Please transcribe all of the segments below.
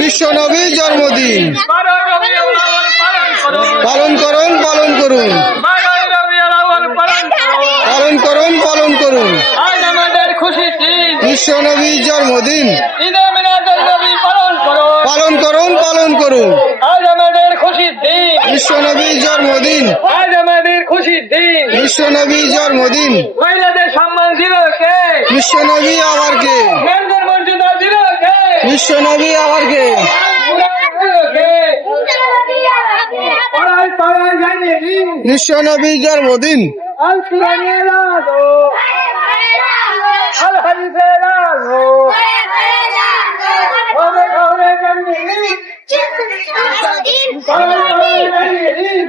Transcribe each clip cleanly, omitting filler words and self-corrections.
বিশ্ব নবীর জন্মদিন পালন করুন পালন করুন পালন করুন পালন করুন। আজ আমাদের খুশির দিন, বিশ্ব নবীর জন্মদিন ঈদে মিলাদুন নবী পালন করুন। পালন করুন পালন করুন। আজ আমাদের খুশির দিন, বিশ্ব নবীর জন্মদিন আজ আমাদের খুশির দিন। বিশ্ব নবীর জন্মদিন। মহিলাদের সম্মান দিল কে? বিশ্ব নবী আবার কে? মেয়েদের মর্যাদা দিল কে? বিশ্ব নবী আবার কে? দিল কে? পড়ায় পড়ায় জানিয়ে দিন, বিশ্ব নবীর জন্মদিন। আল কুরআনে এলানো, আল হাদিসে এলানো, ঘরে ঘরে জানিয়ে দিন, পড়ায় পড়ায় জানিয়ে দিন।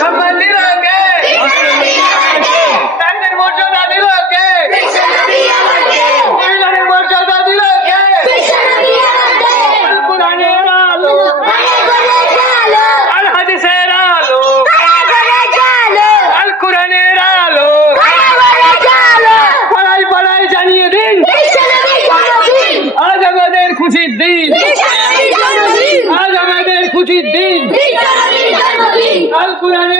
সম্মান দিল কে? তাদের মর্যাদা দিল কে? মহিলাদের মর্যাদা দিল কে? আল কুরআনের আলো, আল হাদিসের আলো, আল কুরআনের আলো, পড়াই পড়াই জানিয়ে দিন, আজ আমাদের খুশির দিন, আজ আমাদের খুশির দিন। আল কুরআনের